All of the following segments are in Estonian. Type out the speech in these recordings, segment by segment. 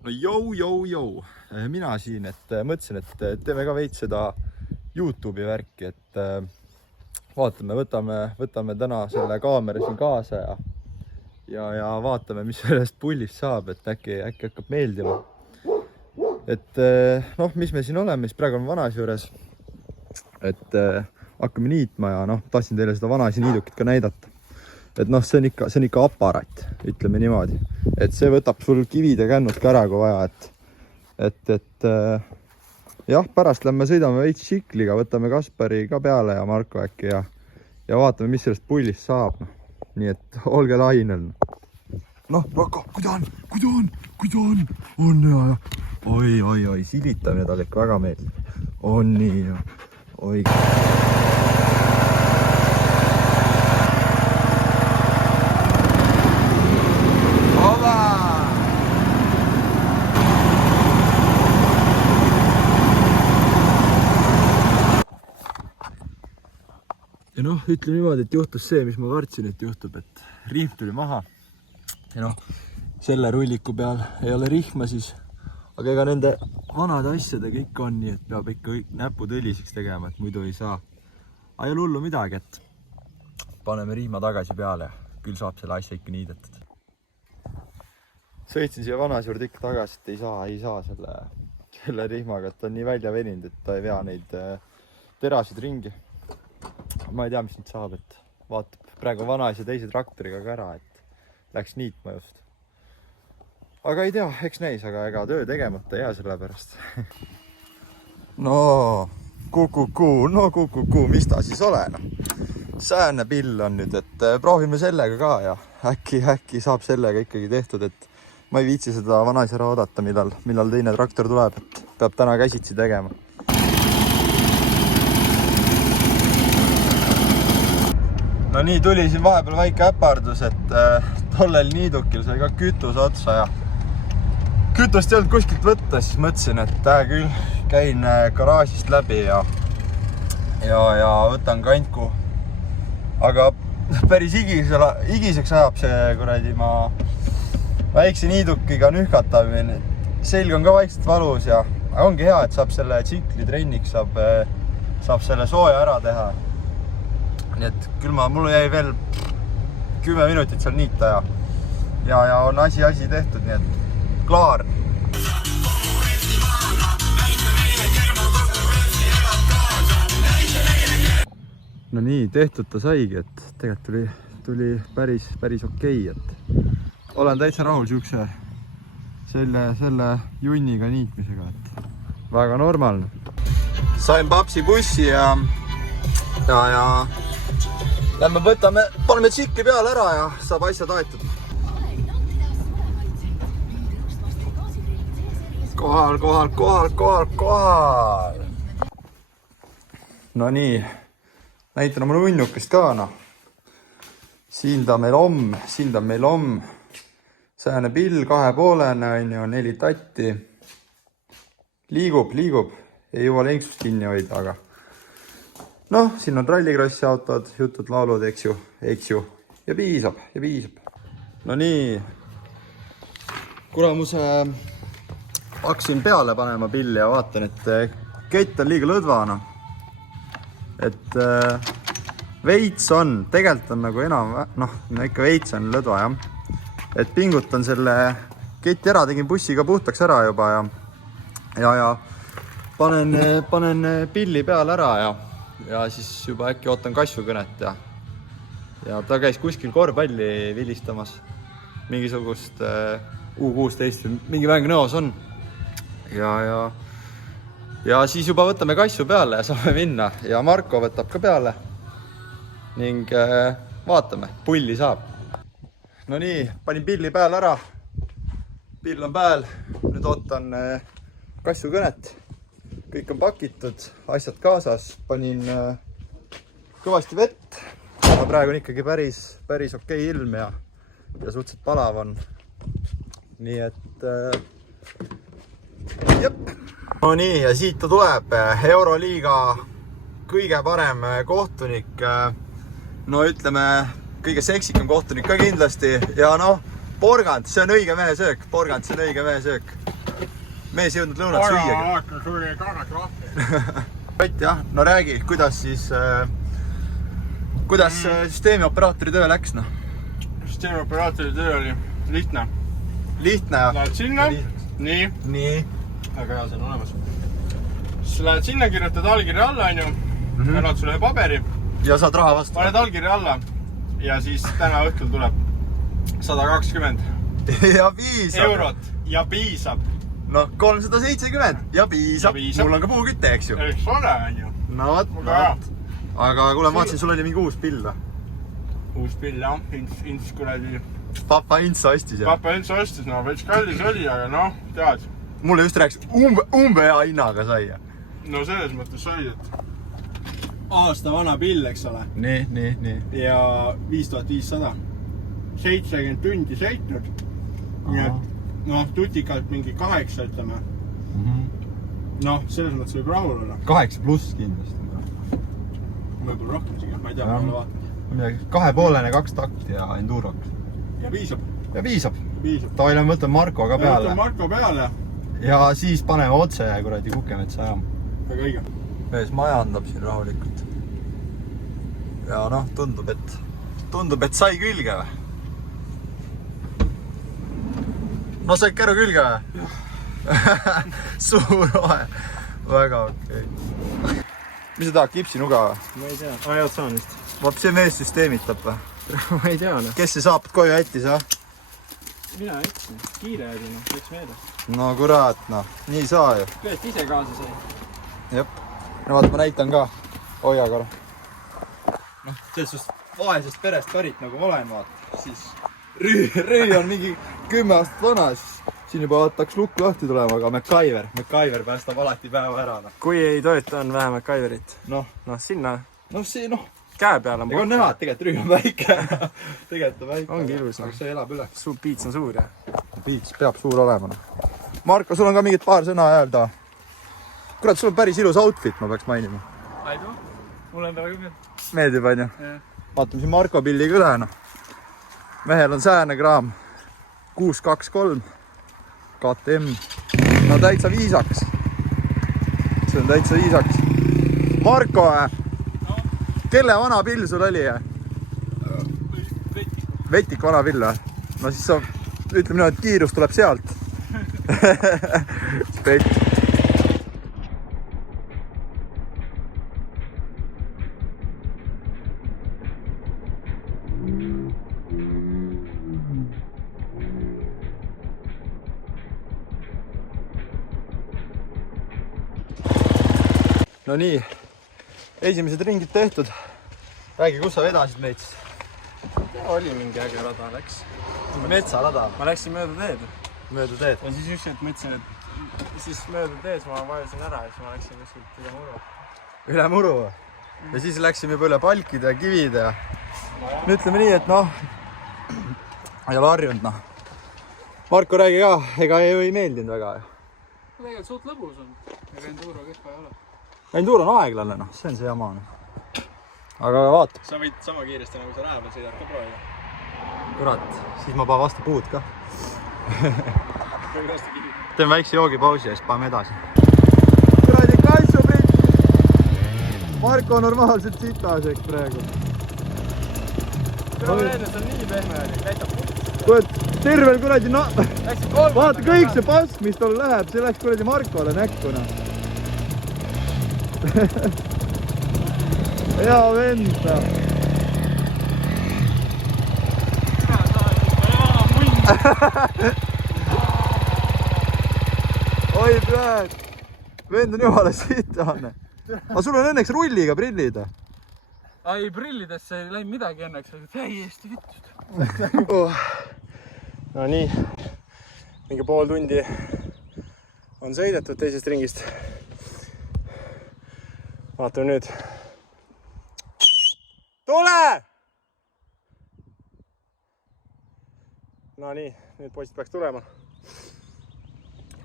No jou. Mina siin, et mõtlesin, et teeme ka veits seda YouTube'i värki, et vaatame, võtame täna selle kaamera siin kaasa ja vaatame, mis sellest pullist saab, et äkki hakkab meeldima. Et noh, mis me siin oleme, siis praegu on Vanaisi juures, et hakkame niitma ja noh, tahtsin teile seda Vanaisi niidukit ka näidata. Et noh, see on ikka aparaat, ütleme niimoodi, et see võtab sul kivid ja kännud ka ära, kui vaja, et jah, pärast lähme sõidame veits tšikliga, võtame Kaspari ka peale ja Marko äkki ja vaatame, mis sellest pullist saab. Nii et olge lainel. Noh, Rako, kui ta on? On ja. Oi, silitamine talle ikka väga meeldib. On nii ja. Oi. Ja noh, ütle niimoodi, et juhtus see, mis ma kartsin, et juhtub, et rihm tuli maha. Ja noh, selle rulliku peal ei ole rihma siis, aga ega nende vanade asjadega ikka on nii, et peab ikka näpud õliseks tegema, et muidu ei saa. Aga ei ole hullu midagi, et paneme rihma tagasi peale ja küll saab selle asja ikka niidetud. Sõitsin siia Vanaisi juurde ikka tagasi, et ei saa selle rihmaga, et ta on nii välja veninud, et ta ei vea neid terasid ringi. Ma ei tea, mis nüüd saab, et vaatab praegu Vanaisi teise traktoriga ka ära, et läks niitma just. Aga ei tea, eks näis, aga ega töö tegemata jää selle pärast. No, kuku, mis ta siis ole? Sääne pill on nüüd, et proovime sellega ka ja äkki saab sellega ikkagi tehtud, et ma ei viitsi seda Vanaisi ära oodata, millal teine traktor tuleb, et peab täna käsitsi tegema. No nii, tuli siin vahepeal väike äpardus, et tollel niidukil sai ka kütus otsa ja kütust ei olnud kuskilt võtta, siis mõtlesin, et küll käin garaažist läbi ja võtan kantku. Aga päris igiseks ajab see kuradi ma väikse niidukiga nühkatamine. Selg on ka vaikselt valus ja ongi hea, et saab selle tsikli trenniks, saab selle sooja ära teha. Nii et küll mul jäi veel 10 minutit seal niita ja on asi tehtud, nii et klaar. No nii, tehtud ta saigi, et tegelikult tuli päris okei, et olen täitsa rahul selle junniga niitmisega, et väga normaalne. Sain papsi bussi ja lähme paneme tsikli peale ära ja saab asjad aetud. Kohal. No nii, näitan oma nunnukest ka, noh. Siin ta meil on. Sääne pill 2,5, on ju, 4 tatti. Liigub. Ei jõua lenksust kinni hoida, aga noh, siin on rallikrossi autod, jutud, laulud, eks ju. Ja piisab. No nii, kuramuse hakkasin peale panema pilli ja vaatan, et kett on liiga lõdvana. Et veits on, tegelikult on nagu enam, noh, ikka veits on lõdva, jah. Et pingutan selle keti ära, tegin bussiga puhtaks ära juba ja panen pilli peale ära ja siis juba äkki ootan kassu kõnet ja ta käis kuskil korvpalli vilistamas. Mingisugust U16, mingi mäng nõos on. Ja siis juba võtame kassu peale ja saame minna ja Marko võtab ka peale ning vaatame, pulli saab. No nii, panin pilli peale ära. Pill on pääl, nüüd ootan kassu kõnet. Kõik on pakitud, asjad kaasas, panin kõvasti vett, aga praegu on ikkagi päris okei ilm ja suhteliselt palav on. Nii et jep. No nii, ja siit ta tuleb, Euroliiga kõige parem kohtunik, no ütleme, kõige seksikam kohtunik ka kindlasti ja noh, porgand, see on õige mehe söök. Porgand, see on õige mehe söök. Mees jõudnud lõunat süüagi. Vaata, suuri kargat lahti. Rott jah, no räägi, kuidas siis, kuidas süsteemioperaatori töö läks, noh? Süsteemioperaatori töö oli lihtne. Lihtne, jah? Lähed sinna, nii. Nii. Aga hea, see on olemas. Siis lähed sinna, kirjutad allkirja alla, on ju. Annad sulle paberi. Ja saad raha vastu. Paned allkirja alla. Ja siis täna õhtul tuleb 120 ja piisab. Eurot. Ja piisab. No 370 ja piisab. Mul on ka puukütte, eks ju. Eks ole, on ju. No vot, no vot. Aga kuule, ma vaatasin, sul oli mingi uus pill. Uus pill, jah. Ints kuradi. Papa Ints ostis, jah? Papa Ints ostis, no veits kallis oli, aga noh, tead. Mulle just rääkis, umbe hea hinnaga sai. No selles mõttes sai, et aasta vana pill, eks ole. Nii. Ja 5500. 70 tundi sõitnud. Nii et noh, tutikalt mingi 8, ütleme. Noh, selles mõttes võib rahul olla. 8 pluss kindlasti. Võib-olla rohkem isegi, ma ei tea, ma ole vaatanud. 2,5 2 takti ja enduroks. Ja piisab. Ja piisab. Piisab. Tavaline võtan Marko ka peale. Võtan Marko peale. Ja siis paneme otse kuradi Kukemetsa ajama. Väga õige. Mees majandab siin rahulikult. Ja noh, tundub, et sai külge või? No sai käru külge või? Suur vahe. Väga okei. Mis sa tahad, kipsinuga või? Ma ei tea. Ajad saan vist. Vaat see mees süsteemitab või? Ma ei tea, noh. Kes see saapad koju jättis, või? Mina jätsin. Kiire oli, noh. Läks meelde. No kurat, noh. Nii saa ju. Kõet ise kaasa sai. Jep. No vaata, ma näitan ka. Hoia korra. Noh, sellest vaesest perest pärit nagu ma olen, vaata. Siis rüü on mingi 10 aastat vana, siis siin juba hakkaks lukku lahti tulema, aga MacGyver päästab alati päeva ära. Kui ei toeta, on vähe MacGyverit. Noh, sinna. Noh, see noh. Käe peal on Ega on näha, et tegelikult rüü on väike. Tegelikult on väike. Ongi ilus. Aga see elab üle. Piits on suur, jah. Piits peab suur olema. Marko, sul on ka mingid paar sõna öelda. Kurat, sul on päris ilus outfit, ma peaks mainima. Aidu, mulle enda väga meeldib. Meeldib, on ju? Vaatame siin Marko pilli ka üle, noh. Mehel on sääne kraam 623 KTM. No täitsa viisaks. See on täitsa viisaks. Marko, kelle vana pill sul oli? Vetik vana pill, või? No siis sa ütle minu, et kiirus tuleb sealt. Spekt. No nii, esimesed ringid tehtud. Räägi, kus sa vedasid meid? Oli mingi äge rada, läks. Metsarada. Ma läksin mööda teed. Mööda teed. Ja siis just, et mõtlesin, et siis mööda teed ma vajasin ära ja siis ma läksin kuskilt üle muru. Üle muru? Ja siis läksime juba üle palkide ja kivide ja no ütleme nii, et noh, ei ole harjunud, noh. Marko, räägi ka, ega ei meeldinud väga. Tegelikult suht lõbus on, ega enduro kehva ei ole. Enduro on aeglane, noh, see on see jama. Aga vaata. Sa võid sama kiiresti nagu sa läheb ja sõidad ka proovida. Kurat, siis ma panen vastu puud ka. Teeme väikse joogipausi ja siis paneme edasi. Kuradi kassu pilt! Marko normaalselt sitaseks praegu. Küll on enne, see on nii pehme oli, käitab puht. Kurat, tervel kuradi vaata kõik see pask, mis tal läheb, see läks kuradi Markole näkku, noh. Hea vend, noh. Oi, praed. Vend on jumala sitane. Aga sul on õnneks rulliga prillid. Ei, prillidesse ei läinud midagi õnneks, aga täiesti vittud. No nii, mingi pool tundi on sõidetud teisest ringist. Vaatame nüüd. Tule! No nii, nüüd poisid peaks tulema.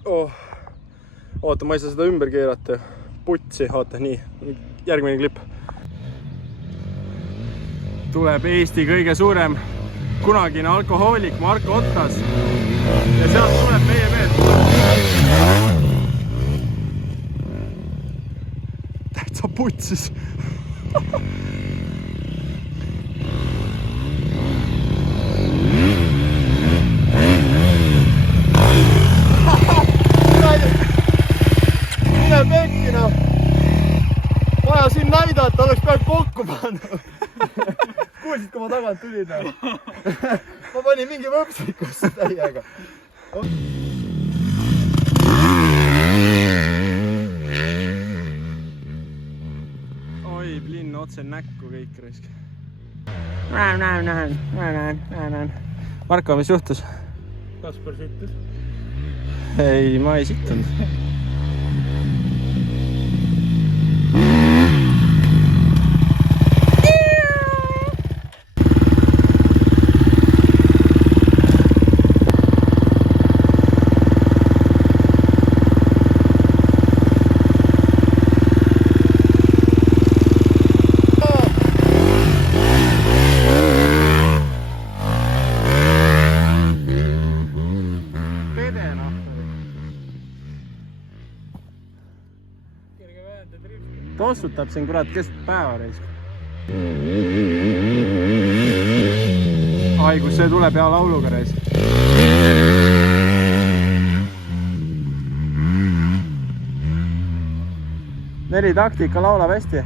Oota, ma ei saa seda ümber keerata. Putsi, oota, nii. Järgmine klipp. Tuleb Eesti kõige suurem kunagine alkohoolik Marko Ottas ja sealt tuleb meie meelt. Täitsa putsis. Mine pekki noh. Vaja siin näidata, oleks pealt kokku pannud. Kuulsid, kui ma tagant tulin? Ma panin mingi võpsikusse täiega. Oi, plinn otse näkku kõik raisk. Marko, mis juhtus? Kaspar sittus. Ei, ma ei sittunud. Tossutab siin kurat keset päeva reis. Ai, kus see tuleb hea lauluga reis. Neli taktika laulab hästi.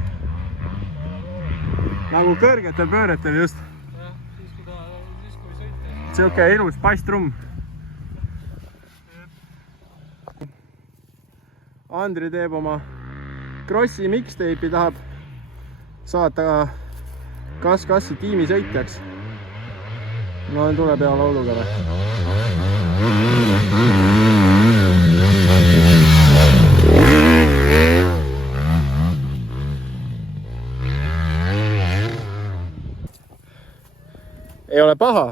Nagu kõrgetel pööretel just. Siuke ilus passtrumm. Andri teeb oma Krossi mixtape'i, tahab saata kas-kassi tiimi sõitjaks. No tuleb hea lauluga või? Ei ole paha.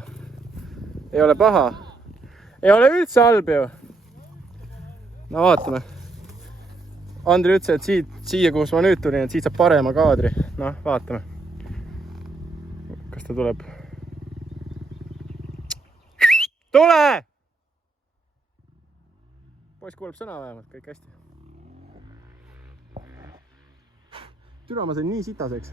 Ei ole paha. Ei ole üldse halb ju. No vaatame. Andri ütles, et siia, kus ma nüüd tulin, et siit saab parema kaadri. No, vaatame. Kas ta tuleb? Tule! Poiss kuuleb sõna vähemalt, kõik hästi. Türa, ma sain nii sitaseks.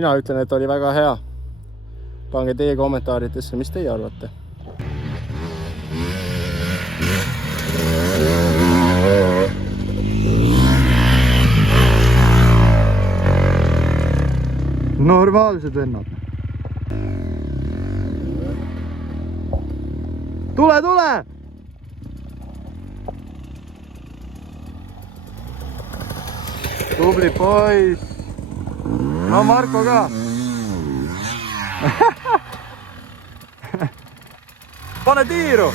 Mina ütlen, et oli väga hea. Pange teie kommentaaridesse, mis teie arvate. Normaalsed vennad. Tule, tule! Tubli poiss. No Marko ka. Pane tiiru.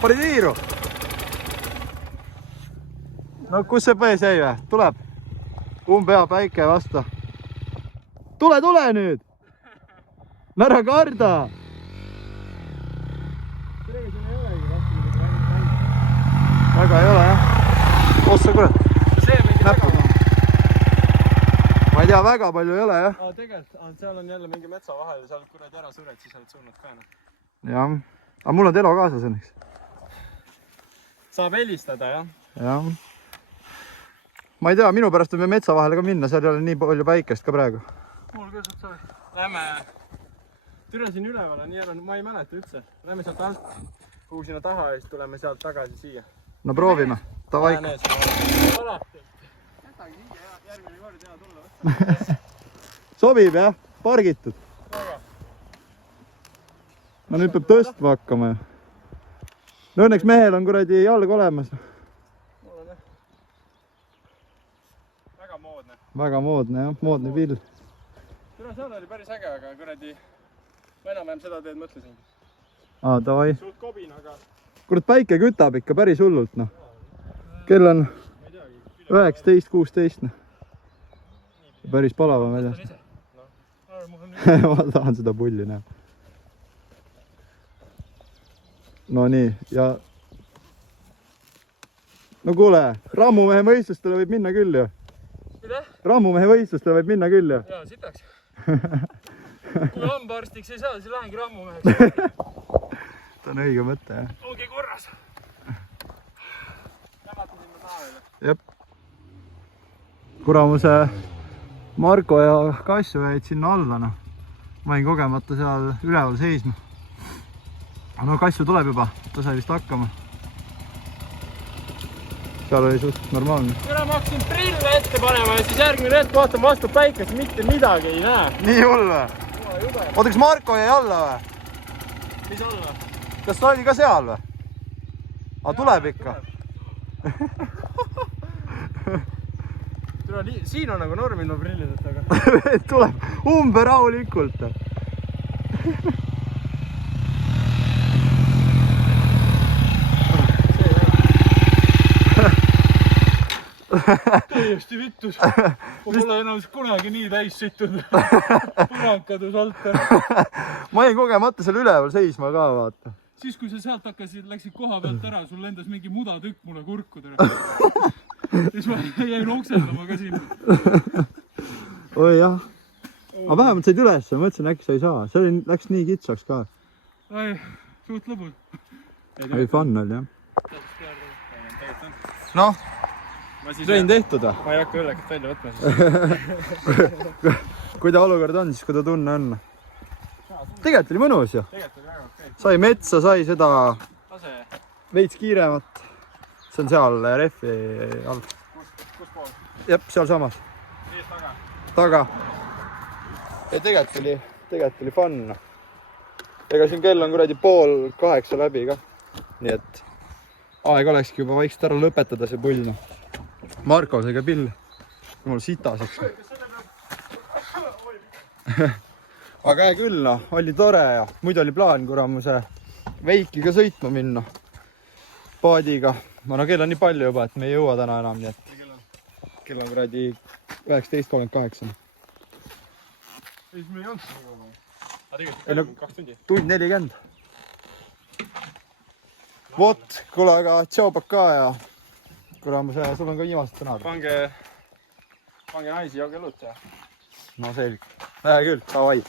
Pane tiiru. No kus see pões jäi või? Tuleb. Umbea päike vasta. Tule, tule nüüd. Ära karda. Väga ei ole jah. Ossa kurat. Näppuga. Ma ei tea, väga palju ei ole jah. Tegelikult, seal on jälle mingi metsa vahel ja seal kuradi ära sured, siis oled surnud ka. Jah, aga mul on telo kaasas õnneks. Saab helistada jah? Jah. Ma ei tea, minu pärast on me metsa vahele ka minna, seal ei ole nii palju päikest ka praegu. Mul küll saab savi. Lähme, türa siin üleval on nii ära, ma ei mäleta üldse. Lähme sealt alt, kuhu sinna taha ja siis tuleme sealt tagasi siia. No proovime, ta vaik. Alati. Järgmine kord hea tulla. Sobib jah, pargitud. No nüüd peab tõstma hakkama. No õnneks mehel on kuradi jalg olemas. Väga moodne. Väga moodne jah, moodne pill. Türa seal oli päris äge, aga kuradi ma enam-vähem seda teed mõtlesingi. Aa, davai. Suht kobin, aga... Kurat, päike kütab ikka päris hullult, noh. Kell on... Ma ei teagi, 19, 16. Päris palav on väljas. Ma tahan seda pulli näha. No nii, ja... No kuule, rammumehe võistlustele võib minna küll ju. Mida? Rammumehe võistlustele võib minna küll ju. Jaa, sitaks. Kui hambaarstiks ei saa, siis lähengi rammumeheks. Ta on õige mõte, jah. Ongi korras. Lämata sinna taavele. Jep. Kuramuse Marko ja Kassu jäid sinna alla, noh. Ma jäin kogemata seal üleval seisma. No Kassu tuleb juba, ta sai vist hakkama. Seal oli suht normaalne. Kuna ma hakkasin prille ette panema ja siis järgmine hetk vaatan vastu päikest, mitte midagi ei näe. Nii hull või? Oota, kas Marko jäi alla või? Mis alla? Kas ta oli ka seal või? Aga tuleb ikka. Siin on nagu norm ilma prillideta, aga... Tuleb umbe rahulikult. Täiesti vittus. Ma pole enam kunagi nii täis sittunud. Põrand kadus alt. Ma jäin kogemata seal üleval seisma ka, vaata. Siis kui sa sealt läksid koha pealt ära, sul lendas mingi mudatükk mulle kurku. Siis ma jäin oksendama ka siin. Oi jah. Aga vähemalt said üles, ma mõtlesin, äkki sa ei saa. See läks nii kitsaks ka. Ai, suht lõbus. Oli fun oli jah. Noh. Trein tehtud või? Ma ei hakka üllekalt välja võtma siis. Kui ta olukord on, siis kui ta tunne on. Tegelikult oli mõnus ju. Sai metsa, sai seda veits kiiremat. See on seal rehvi all. Kus pool? Jep, seal samas. Ees taga? Taga. Ja tegelikult oli fun. Ega siin kell on kuradi 7:30 läbi ka. Nii et aeg olekski juba vaikselt ära lõpetada see pull. Marko sai ka pill. Mul sitaseks. Aga hea küll, noh. Oli tore ja muidu oli plaan kuramuse Veikiga sõitma minna. Paadiga. No kell on nii palju juba, et me ei jõua täna enam. Nii et kell on kuradi 19:38. Siis me ei olnud seda jõua. Aga tegelikult 2 tundi. Tund 40. Vot, kuule, aga tšau paka ja kuramuse, sul on ka viimased sõnad. Pange naisi ja kellut ja. No selge. Hea küll, davai.